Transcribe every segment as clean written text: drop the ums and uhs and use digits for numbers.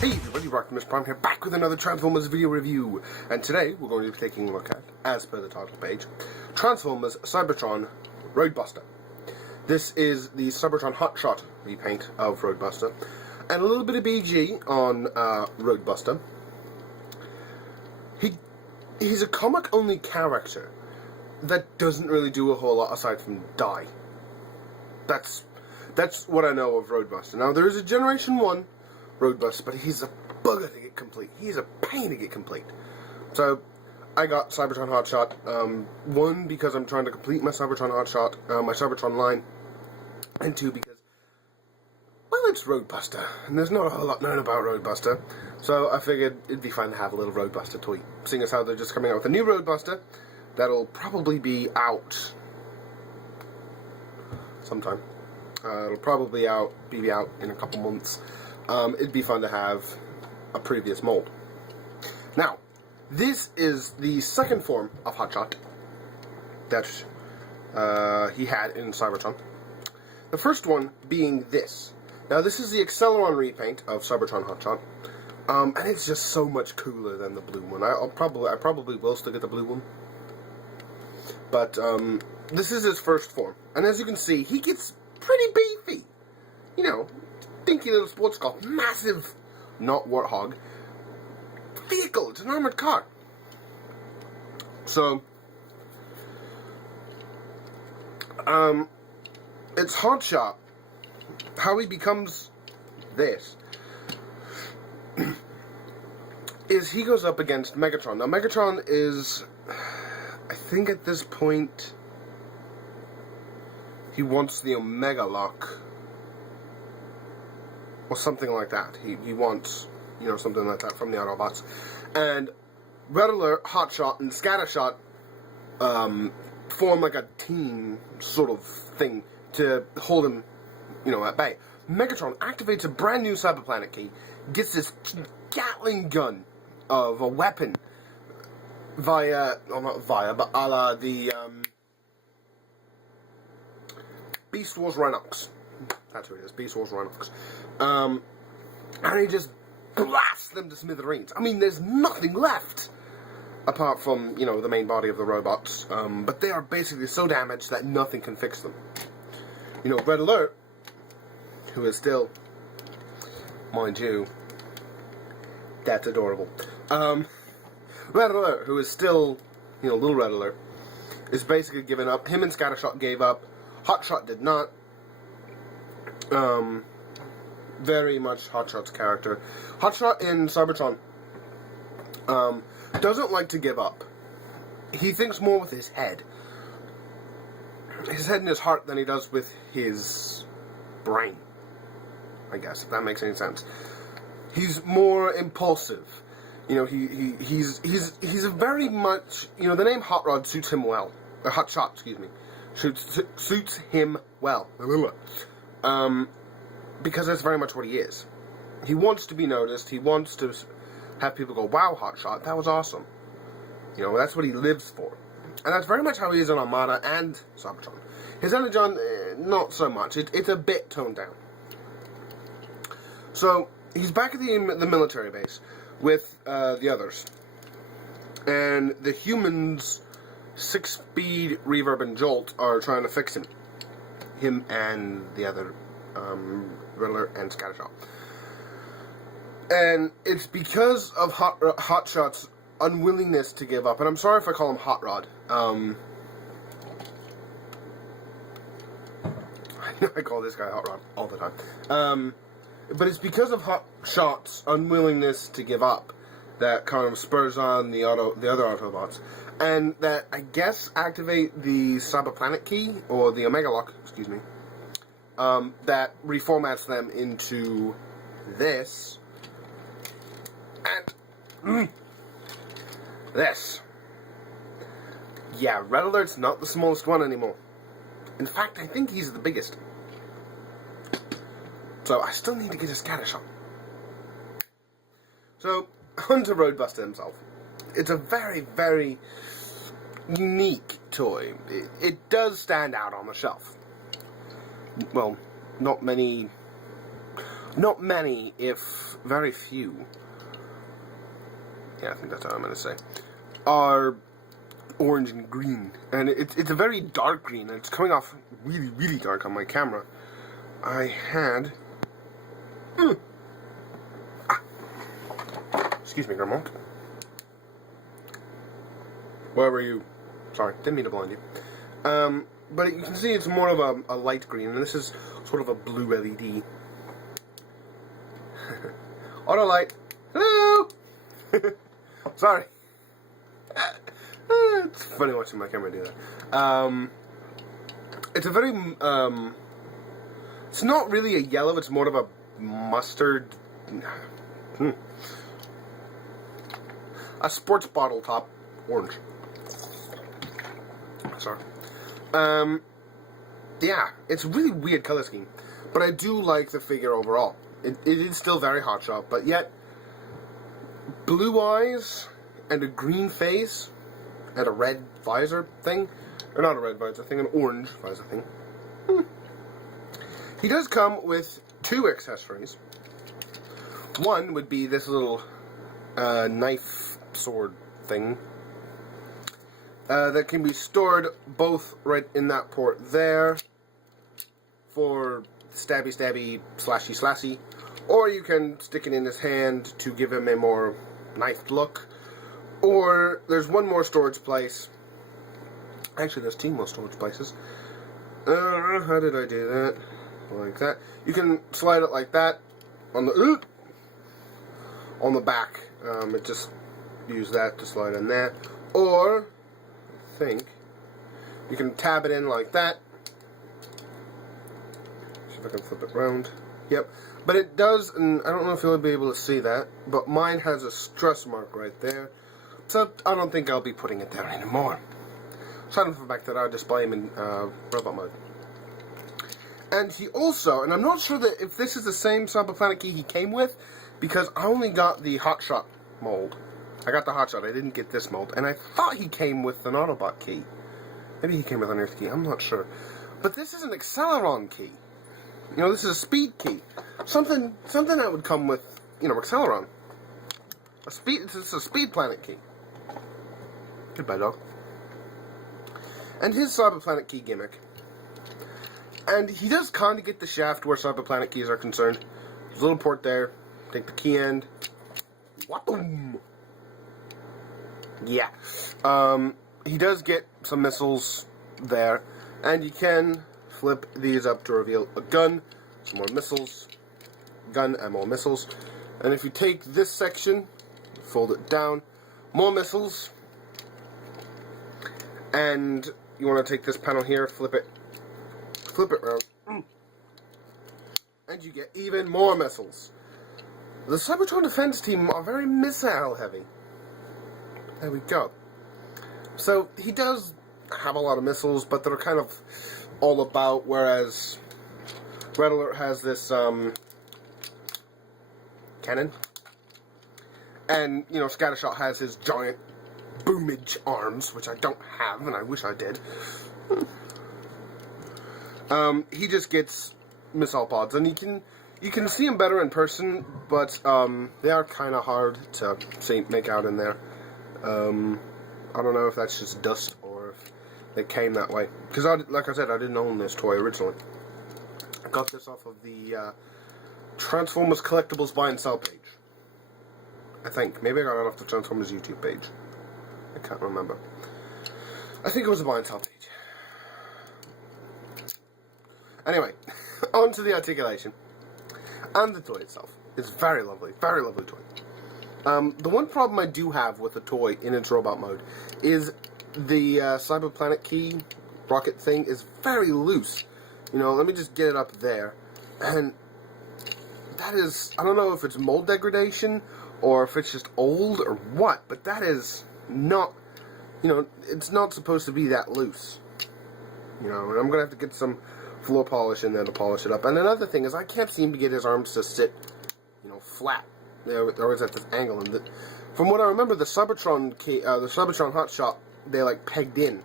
Hey everybody, Rocktimus Prime here, back with another Transformers video review. And today, we're going to be taking a look at, as per the title page, Transformers Cybertron Roadbuster. This is the Cybertron Hotshot repaint of Roadbuster, and a little bit of BG on Roadbuster. He's a comic-only character that doesn't really do a whole lot aside from die. That's what I know of Roadbuster. Now, there is a Generation 1 Roadbuster, but he's a bugger to get complete. He's a pain to get complete. So, I got Cybertron Hotshot, one, because I'm trying to complete my Cybertron Hotshot, my Cybertron line, and two, because, well, it's Roadbuster, and there's not a whole lot known about Roadbuster, so I figured it'd be fun to have a little Roadbuster toy, seeing as how they're just coming out with a new Roadbuster, that'll probably be out sometime. It'll probably be out in a couple months. It'd be fun to have a previous mold. Now, this is the second form of Hotshot that he had in Cybertron. The first one being this. Now, this is the Acceleron repaint of Cybertron Hotshot, and it's just so much cooler than the blue one. I probably will still get the blue one, but this is his first form, and as you can see, he gets pretty beefy. You know, dinky little sports car, massive, not warthog, vehicle. It's an armored car. So, it's Hotshot. How he becomes this is he goes up against Megatron. Now, Megatron is, I think at this point, he wants the Omega Lock, or something like that. He wants, you know, something like that from the Autobots. And Red Alert, Hotshot, and Scattershot form like a team sort of thing to hold him, you know, at bay. Megatron activates a brand new Cyberplanet key, gets this Gatling gun of a weapon via, well, not via, but a la the Beast Wars Rhinox. That's who it is, Beast Wars Rhinox. And he just blasts them to smithereens. I mean, there's nothing left apart from, you know, the main body of the robots. But they are basically so damaged that nothing can fix them. You know, Red Alert, who is still, mind you, that's adorable. Red Alert, who is still, you know, little Red Alert, is basically given up. Him and Scattershot gave up. Hotshot did not. Very much Hotshot's character. Hotshot in Cybertron doesn't like to give up. He thinks more with his head. His head and his heart than he does with his brain, I guess, if that makes any sense. He's more impulsive. You know, he's a very much, you know, the name Hot Rod suits him well. Hotshot, excuse me. Suits him well. Because that's very much what he is. He wants to be noticed. He wants to have people go, wow, Hotshot, that was awesome. You know, that's what he lives for. And that's very much how he is on Armada and Cybertron. His Energon, not so much. It's a bit toned down. So, he's back at the military base with the others. And the humans, 6-speed, Reverb, and Jolt are trying to fix him. Him and the other Riddler and Scattershot. And it's because of Hotshot's unwillingness to give up. And I'm sorry if I call him Hot Rod. I call this guy Hot Rod all the time. But it's because of Hotshot's unwillingness to give up that kind of spurs on the other Autobots. And that, I guess, activate the Cyberplanet key, or the Omega Lock, excuse me, that reformats them into this, and this. Yeah, Red Alert's not the smallest one anymore. In fact, I think he's the biggest. So, I still need to get a Scattershot. So, on to Roadbuster himself. It's a very, very unique toy. It does stand out on the shelf. Well, not many not many, if very few, yeah, I think that's what I'm going to say, are orange and green. And it's a very dark green, and it's coming off really, really dark on my camera. I had... Excuse me, Grandma. Where were you? Sorry, didn't mean to blind you. But you can see it's more of a light green, and this is sort of a blue LED. Auto light. Hello! Sorry. It's funny watching my camera do that. It's a very, it's not really a yellow, it's more of a mustard, a sports bottle top orange. Sorry. Yeah, it's a really weird color scheme, but I do like the figure overall. It is still very hotshot, but yet blue eyes and a green face and a red visor thing, or not a red visor thing, an orange visor thing. He does come with 2 accessories. One would be this little knife sword thing that can be stored both right in that port there for stabby stabby slashy slashy, or you can stick it in his hand to give him a more knifed look, or there's one more storage place. Actually, there's 2 more storage places. How did I do that? Like that. You can slide it like that on the back. It just use that to slide in there, or I think you can tab it in like that. See if I can flip it around. Yep, but it does, and I don't know if you'll be able to see that, but mine has a stress mark right there, so I don't think I'll be putting it there anymore. Aside from the fact that I'll display him in robot mode. And he also, and I'm not sure that if this is the same Cyberplanet key he came with, because I only got the Hotshot mold. I got the Hotshot, I didn't get this mold, and I thought he came with an Autobot key. Maybe he came with an Earth key, I'm not sure. But this is an Acceleron key. You know, this is a speed key. Something that would come with, you know, Acceleron. It's a speed planet key. Goodbye, dog. And his Cyberplanet key gimmick. And he does kind of get the shaft where Cyberplanet keys are concerned. There's a little port there. Take the key end. Whaboom! Yeah. He does get some missiles there. And you can flip these up to reveal a gun, some more missiles, gun and more missiles. And if you take this section, fold it down, more missiles, and you want to take this panel here, flip it around, and you get even more missiles. The Cybertron defense team are very missile heavy. There we go. So he does have a lot of missiles, but they're kind of all about, whereas Red Alert has this cannon, and you know, Scattershot has his giant boomage arms, which I don't have, and I wish I did. He just gets missile pods, and you can see them better in person, but they are kind of hard to make out in there. I don't know if that's just dust or if they came that way, because like I said, I didn't own this toy originally. I got this off of the Transformers Collectibles buy and sell page. I think. Maybe I got it off the Transformers YouTube page. I can't remember. I think it was a buy and sell page. Anyway, on to the articulation. And the toy itself. It's very lovely toy. The one problem I do have with the toy in its robot mode is the Cyberplanet key rocket thing is very loose. You know, let me just get it up there. And that is, I don't know if it's mold degradation or if it's just old or what, but that is not, you know, it's not supposed to be that loose. You know, and I'm going to have to get some floor polish in there to polish it up. And another thing is I can't seem to get his arms to sit, you know, flat. They're always at this angle. And from what I remember, the Cybertron Hotshot, they like pegged in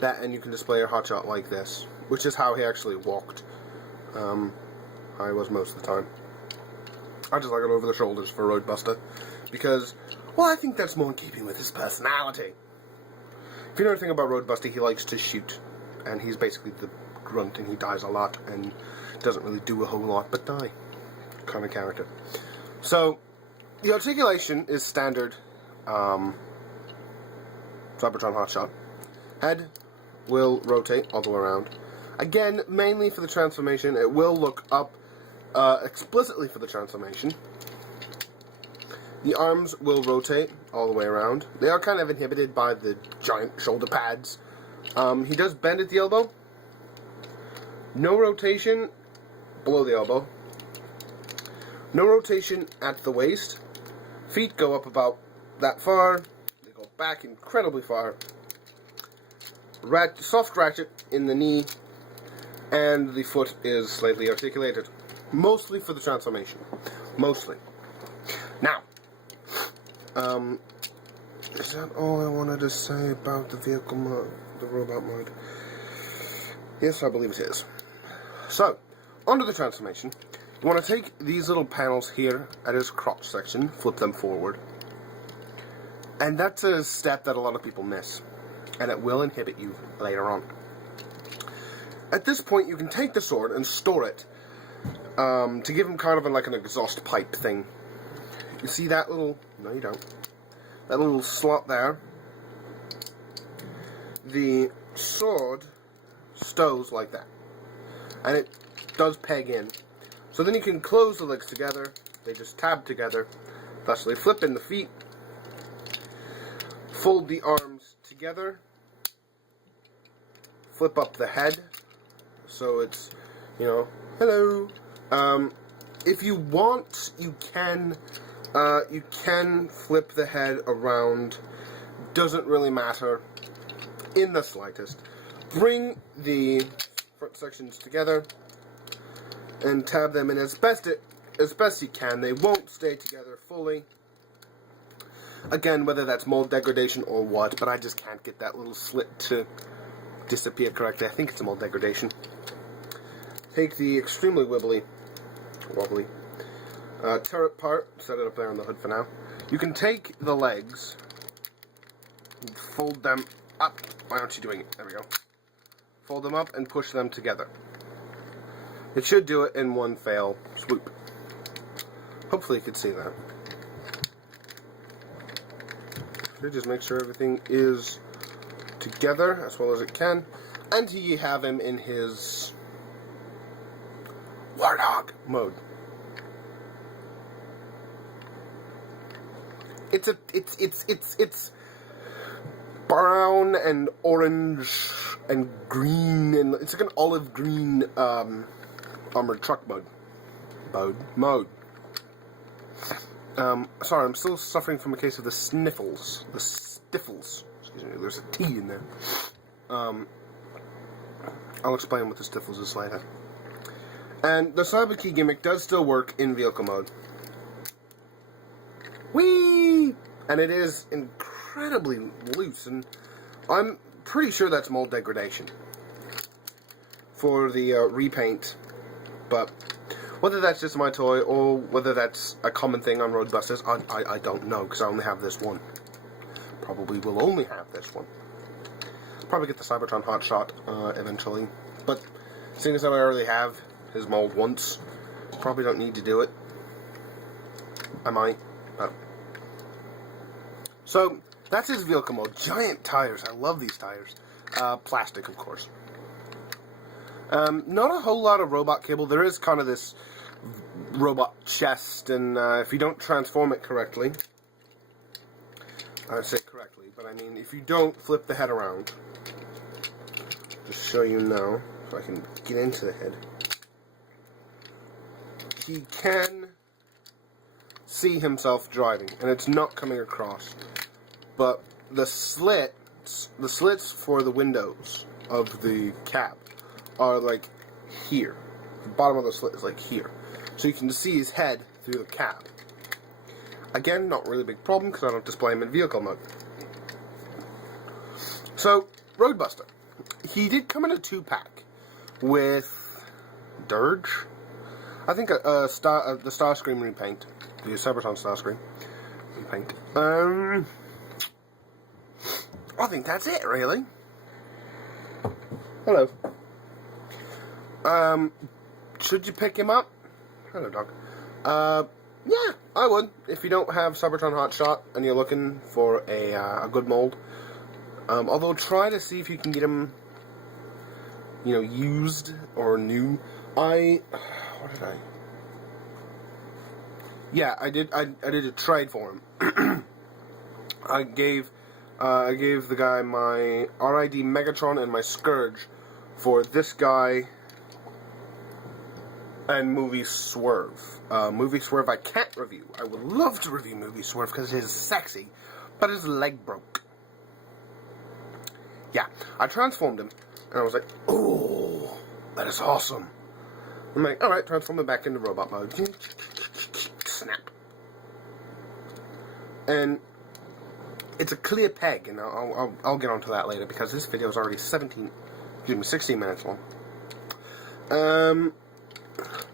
that, and you can display a Hotshot like this, which is how he actually walked. I was most of the time. I just like it over the shoulders for Roadbuster, because, well, I think that's more in keeping with his personality. If you know anything about Roadbuster, he likes to shoot, and he's basically the grunt, and he dies a lot, and doesn't really do a whole lot, but die kind of character. So, the articulation is standard Cybertron Hotshot. Head will rotate all the way around. Again, mainly for the transformation. It will look up explicitly for the transformation. The arms will rotate all the way around. They are kind of inhibited by the giant shoulder pads. He does bend at the elbow. No rotation below the elbow. No rotation at the waist. Feet go up about that far. They go back incredibly far. Soft ratchet in the knee. And the foot is slightly articulated. Mostly for the transformation. Mostly. Now, is that all I wanted to say about the vehicle mode, the robot mode? Yes, I believe it is. So, onto the transformation. You want to take these little panels here at his crotch section, flip them forward. And that's a step that a lot of people miss. And it will inhibit you later on. At this point, you can take the sword and store it to give him kind of like an exhaust pipe thing. You see that little... No, you don't. That little slot there. The sword stows like that. And it does peg in. So then you can close the legs together. They just tab together. Thusly flip in the feet. Fold the arms together. Flip up the head. So it's, you know, hello. If you want, you can flip the head around. Doesn't really matter in the slightest. Bring the front sections together and tab them in as best you can. They won't stay together fully. Again, whether that's mold degradation or what, but I just can't get that little slit to disappear correctly. I think it's a mold degradation. Take the extremely wobbly turret part, set it up there on the hood for now. You can take the legs, and fold them up. Why aren't you doing it? There we go. Fold them up and push them together. It should do it in one fell swoop. Hopefully you can see that. Okay, just make sure everything is together as well as it can. And you have him in his Warthog mode. It's brown and orange and green, and it's like an olive green armored truck mode. Sorry, I'm still suffering from a case of the sniffles. The stiffles. Excuse me, there's a T in there. I'll explain what the stiffles is later. And the cyber key gimmick does still work in vehicle mode. Whee! And it is incredibly loose, and I'm pretty sure that's mold degradation for the repaint. But whether that's just my toy or whether that's a common thing on Roadbusters, I don't know, because I only have this one. Probably will only have this one. Probably get the Cybertron Hotshot eventually. But seeing as I already have his mold once, probably don't need to do it. I might. So, that's his vehicle mode. Giant tires. I love these tires. Plastic, of course. Not a whole lot of robot cable. There is kind of this robot chest, and if you don't transform it correctly, I say correctly, but I mean if you don't flip the head around, just show you now, if I can get into the head, he can see himself driving, and it's not coming across, but the slits for the windows of the cab are like here. The bottom of the slit is like here. So you can see his head through the cab. Again, not really a big problem because I don't display him in vehicle mode. So, Roadbuster. He did come in a 2-pack with Dirge. I think the Starscream repaint, the Cybertron Starscream repaint. I think that's it, really. Hello. Should you pick him up? Hello, dog. Yeah, I would. If you don't have Cybertron Hotshot and you're looking for a good mold. Although try to see if you can get him, you know, used or new. What did I? Yeah, I did a trade for him. I gave the guy my RID Megatron and my Scourge for this guy and Movie Swerve. Movie Swerve I can't review. I would love to review Movie Swerve because it is sexy, but his leg broke. Yeah, I transformed him, and I was like, oh, that is awesome. I'm like, alright, transform him back into robot mode. Snap. And it's a clear peg, and I'll get onto that later because this video is already 16 minutes long.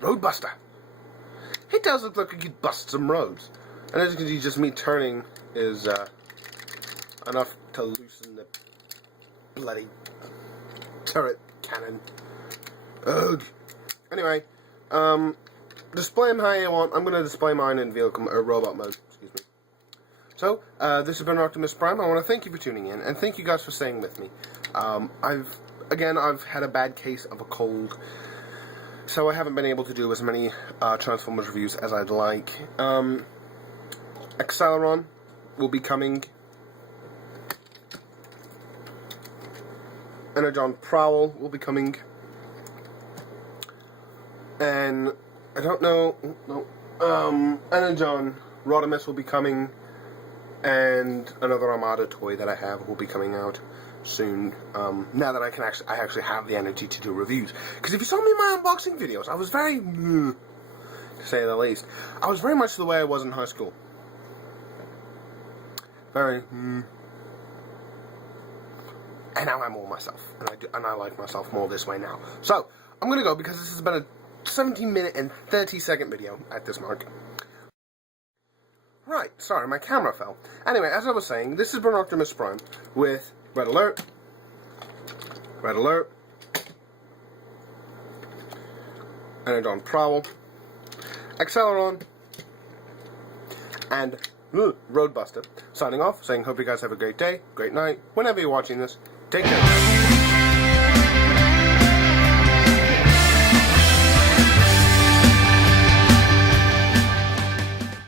Roadbuster. It does look like he could bust some roads. And as you can see, just me turning is enough to loosen the bloody turret cannon. Ugh. Anyway, display him how you want. I'm going to display mine in vehicle robot mode. Excuse me. So, this has been Optimus Prime. I want to thank you for tuning in, and thank you guys for staying with me. I've had a bad case of a cold, so I haven't been able to do as many Transformers reviews as I'd like. Acceleron will be coming. Energon Prowl will be coming. And I don't know. No. Energon Rodimus will be coming. And another Armada toy that I have will be coming out soon. Now that I actually have the energy to do reviews. Because if you saw me in my unboxing videos, I was very, to say the least, I was very much the way I was in high school. Very, and now I'm all myself, and I like myself more this way now. So I'm gonna go because this has been a 17-minute and 30-second video at this mark. Right, sorry, my camera fell. Anyway, as I was saying, this has been Optimus Prime with Red Alert, Energon Prowl, Acceleron, and Roadbuster. Signing off, saying hope you guys have a great day, great night, whenever you're watching this. Take care.